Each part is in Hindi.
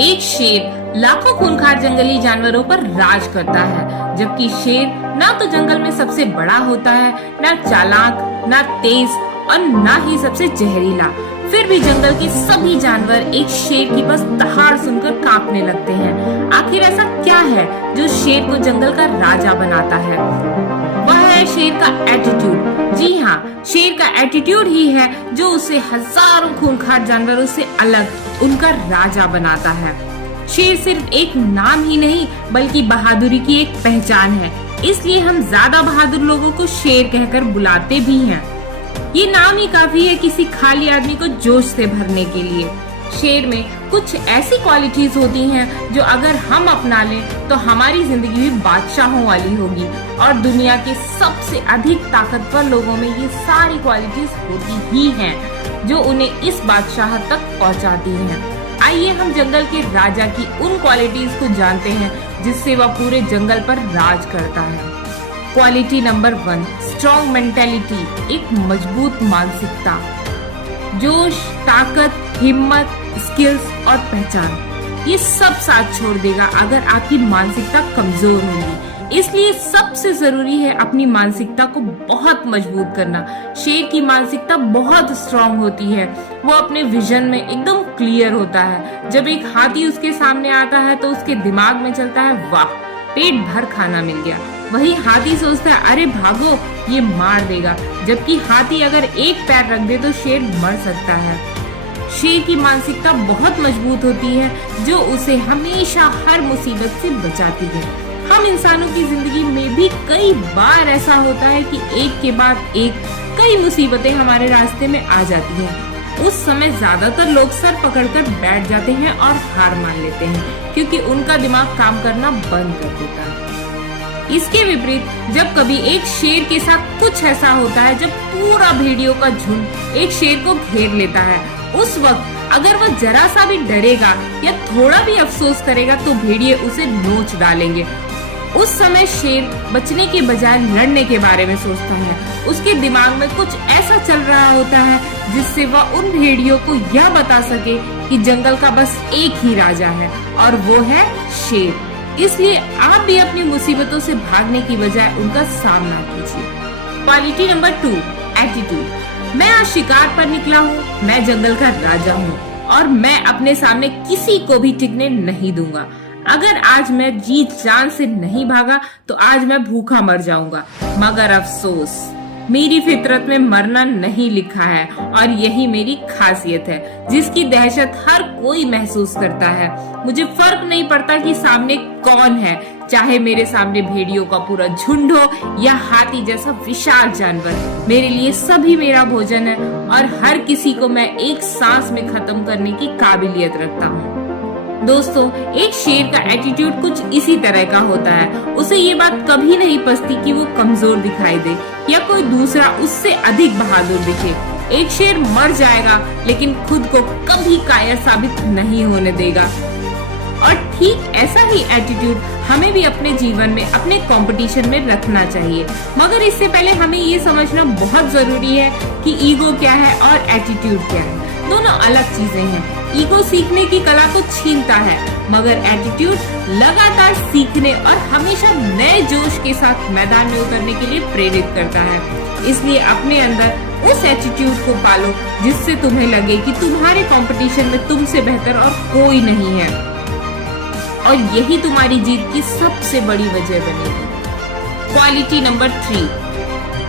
एक शेर लाखों खूंखार जंगली जानवरों पर राज करता है, जबकि शेर ना तो जंगल में सबसे बड़ा होता है, ना चालाक, ना तेज और ना ही सबसे जहरीला। फिर भी जंगल के सभी जानवर एक शेर की बस दहाड़ सुनकर कांपने लगते हैं। आखिर ऐसा क्या है जो शेर को जंगल का राजा बनाता है? वह है शेर का एटीट्यूड। जी हाँ, शेर का एटीट्यूड ही है जो उसे हजारों खूंखार जानवरों से अलग उनका राजा बनाता है। शेर सिर्फ एक नाम ही नहीं बल्कि बहादुरी की एक पहचान है, इसलिए हम ज्यादा बहादुर लोगों को शेर कहकर बुलाते भी हैं। ये नाम ही काफी है किसी खाली आदमी को जोश से भरने के लिए। शेर में कुछ ऐसी क्वालिटीज होती हैं जो अगर हम अपना लें तो हमारी जिंदगी भी बादशाहों वाली होगी, और दुनिया के सबसे अधिक ताकतवर लोगों में ये सारी क्वालिटीज होती ही हैं जो उन्हें इस बादशाह तक पहुंचाती हैं। आइए हम जंगल के राजा की उन क्वालिटीज को जानते हैं जिससे वह पूरे जंगल पर राज करता है। क्वालिटी नंबर 1, स्ट्रॉन्ग मेंटेलिटी, एक मजबूत मानसिकता। जोश, ताकत, हिम्मत, स्किल्स और पहचान, ये सब साथ छोड़ देगा अगर आपकी मानसिकता कमजोर होगी। इसलिए सबसे जरूरी है अपनी मानसिकता को बहुत मजबूत करना। शेर की मानसिकता बहुत स्ट्रॉन्ग होती है। वो अपने विजन में एकदम क्लियर होता है। जब एक हाथी उसके सामने आता है तो उसके दिमाग में चलता है, वाह, पेट भर खाना मिल गया। वही हाथी सोचता है, अरे भागो, ये मार देगा। जबकि हाथी अगर एक पैर रख दे तो शेर मर सकता है। शेर की मानसिकता बहुत मजबूत होती है जो उसे हमेशा हर मुसीबत से बचाती है। हम इंसानों की जिंदगी में भी कई बार ऐसा होता है कि एक के बाद एक कई मुसीबतें हमारे रास्ते में आ जाती हैं। उस समय ज्यादातर लोग सर पकड़कर बैठ जाते हैं और हार मान लेते हैं, क्योंकि उनका दिमाग काम करना बंद कर देता है। इसके विपरीत जब कभी एक शेर के साथ कुछ ऐसा होता है जब पूरा भेड़ियों का झुंड एक शेर को घेर लेता है, उस वक्त अगर वह जरा सा भी डरेगा या थोड़ा भी अफसोस करेगा तो भेड़िए उसे नोच डालेंगे। उस समय शेर बचने के बजाय लड़ने के बारे में सोचता है। उसके दिमाग में कुछ ऐसा चल रहा होता है जिससे वह उन भेड़ियों को यह बता सके कि जंगल का बस एक ही राजा है और वो है शेर। इसलिए आप भी अपनी मुसीबतों से भागने की बजाय उनका सामना कीजिए। Quality number 2, attitude. मैं आज शिकार पर निकला हूँ, मैं जंगल का राजा हूँ और मैं अपने सामने किसी को भी टिकने नहीं दूंगा। अगर आज मैं जीत जान से नहीं भागा तो आज मैं भूखा मर जाऊंगा। मगर अफसोस, मेरी फितरत में मरना नहीं लिखा है और यही मेरी खासियत है जिसकी दहशत हर कोई महसूस करता है। मुझे फर्क नहीं पड़ता कि सामने कौन है, चाहे मेरे सामने भेड़ियों का पूरा झुंड हो या हाथी जैसा विशाल जानवर। मेरे लिए सभी मेरा भोजन है और हर किसी को मैं एक सांस में खत्म करने की काबिलियत रखता हूँ। दोस्तों, एक शेर का एटीट्यूड कुछ इसी तरह का होता है। उसे ये बात कभी नहीं पचती कि वो कमजोर दिखाई दे या कोई दूसरा उससे अधिक बहादुर दिखे। एक शेर मर जाएगा लेकिन खुद को कभी कायर साबित नहीं होने देगा। और ठीक ऐसा ही एटीट्यूड हमें भी अपने जीवन में, अपने कंपटीशन में रखना चाहिए। मगर इससे पहले हमें ये समझना बहुत जरूरी है कि ईगो क्या है और एटीट्यूड क्या है। दोनों अलग चीजें हैं। ईगो सीखने की कला को छीनता है, मगर एटीट्यूड लगातार सीखने और हमेशा नए जोश के साथ मैदान में उतरने के लिए प्रेरित करता है। इसलिए अपने अंदर उस एटीट्यूड को पालो जिससे तुम्हें लगे कि तुम्हारे कंपटीशन में तुमसे बेहतर और कोई नहीं है, और यही तुम्हारी जीत की सबसे बड़ी वजह बनेगी। Quality number 3,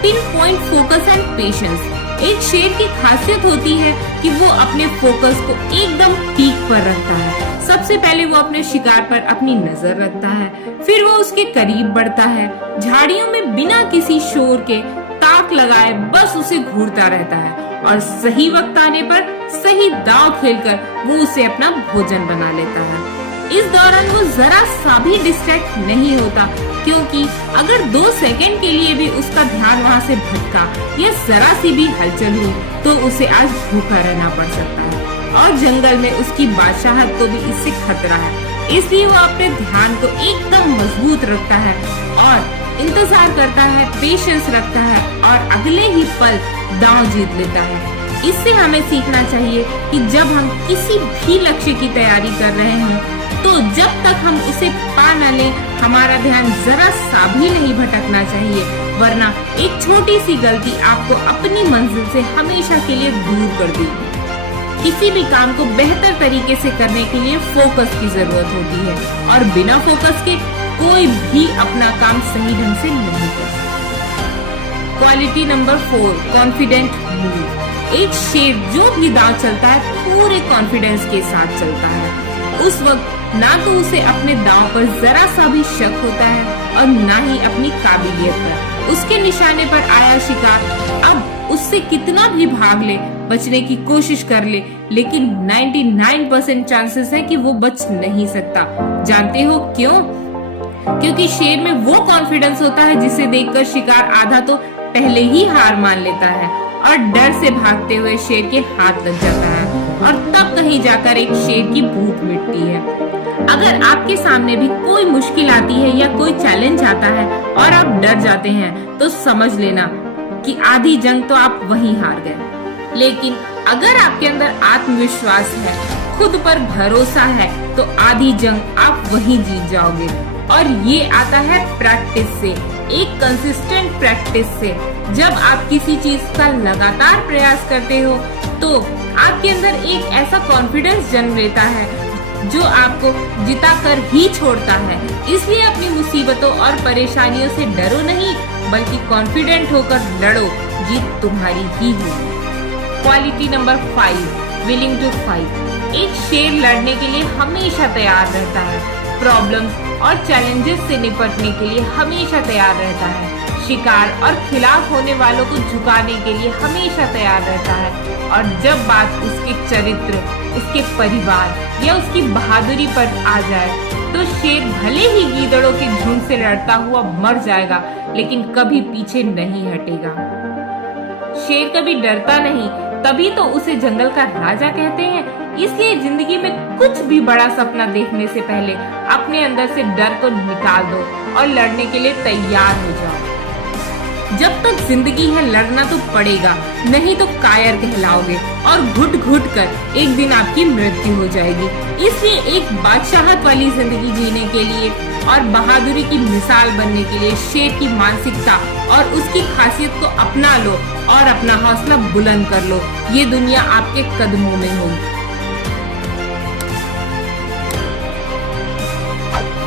pin point focus and patience. एक शेर की खासियत होती है कि वो अपने फोकस को एकदम पीक पर रखता है। सबसे पहले वो अपने शिकार पर अपनी नजर रखता है, फिर वो उसके करीब बढ़ता है। झाड़ियों में बिना किसी शोर के ताक लगाए बस उसे घूरता रहता है और सही वक्त आने पर सही दांव खेलकर वो उसे अपना भोजन बना लेता है। इस दौरान वो जरा सा भी डिस्ट्रैक्ट नहीं होता, क्योंकि अगर 2 सेकंड के लिए भी उसका ध्यान वहाँ से भटका या जरा सी भी हलचल हुई तो उसे आज भूखा रहना पड़ सकता है और जंगल में उसकी बादशाहत को भी इससे खतरा है। इसलिए वो अपने ध्यान को एकदम मजबूत रखता है और इंतजार करता है, पेशेंस रखता है और अगले ही पल दांव जीत लेता है। इससे हमें सीखना चाहिए कि जब हम किसी भी लक्ष्य की तैयारी कर रहे हों, तो जब तक हम उसे पा न लें, हमारा ध्यान जरा सा भी नहीं भटकना चाहिए, वरना एक छोटी सी गलती आपको अपनी मंजिल से हमेशा के लिए दूर कर देगी। किसी भी काम को बेहतर तरीके से करने के लिए फोकस की जरूरत होती है, और बिना फोकस के कोई भी अपना काम सही ढंग से नहीं कर सकता। Quality number 4, confident move. एक शेर जो भी दांव चलता है पूरे कॉन्फिडेंस के साथ चलता है। उस वक्त ना तो उसे अपने दांव पर जरा सा भी शक होता है और ना ही अपनी काबिलियत पर। उसके निशाने पर आया शिकार अब उससे कितना भी भाग ले, बचने की कोशिश कर ले, लेकिन 99% चांसेस है कि वो बच नहीं सकता। जानते हो क्यों? क्योंकि शेर में वो कॉन्फिडेंस होता है जिसे देखकर शिकार आधा तो पहले ही हार मान लेता है और डर से भागते हुए शेर के हाथ लग जाता है, और तब कहीं जाकर एक शेर की भूख मिटती है। अगर आपके सामने भी कोई मुश्किल आती है या कोई चैलेंज आता है और आप डर जाते हैं, तो समझ लेना कि आधी जंग तो आप वहीं हार गए। लेकिन अगर आपके अंदर आत्मविश्वास है, खुद पर भरोसा है, तो आधी जंग आप वहीं जीत जाओगे। और ये आता है प्रैक्टिस से, एक कंसिस्टेंट प्रैक्टिस से। जब आप किसी चीज का लगातार प्रयास करते हो, तो आपके अंदर एक ऐसा कॉन्फिडेंस जन्म लेता है जो आपको जिता कर ही छोड़ता है। इसलिए अपनी मुसीबतों और परेशानियों से डरो नहीं, बल्कि कॉन्फिडेंट होकर लड़ो, जीत तुम्हारी ही होगी। Quality number 5, willing to fight. एक शेर लड़ने के लिए हमेशा तैयार रहता है, प्रॉब्लम्स और चैलेंजेस से निपटने के लिए हमेशा तैयार रहता है, शिकार और खिलाफ होने वालों को झुकाने के लिए हमेशा तैयार रहता है। और जब बात उसके चरित्र, उसके परिवार या उसकी बहादुरी पर आ जाए, तो शेर भले ही गीदड़ों के झुंड से लड़ता हुआ मर जाएगा, लेकिन कभी पीछे नहीं हटेगा। शेर कभी डरता नहीं, तभी तो उसे जंगल का राजा कहते हैं। इसलिए जिंदगी में कुछ भी बड़ा सपना देखने से पहले अपने अंदर से डर को निकाल दो और लड़ने के लिए तैयार हो जाओ। जब तक जिंदगी है, लड़ना तो पड़ेगा, नहीं तो कायर कहलाओगे और घुट घुट कर एक दिन आपकी मृत्यु हो जाएगी। इसलिए एक बादशाहत वाली जिंदगी जीने के लिए और बहादुरी की मिसाल बनने के लिए शेर की मानसिकता और उसकी खासियत को अपना लो और अपना हौसला बुलंद कर लो। ये दुनिया आपके कदमों में होगी।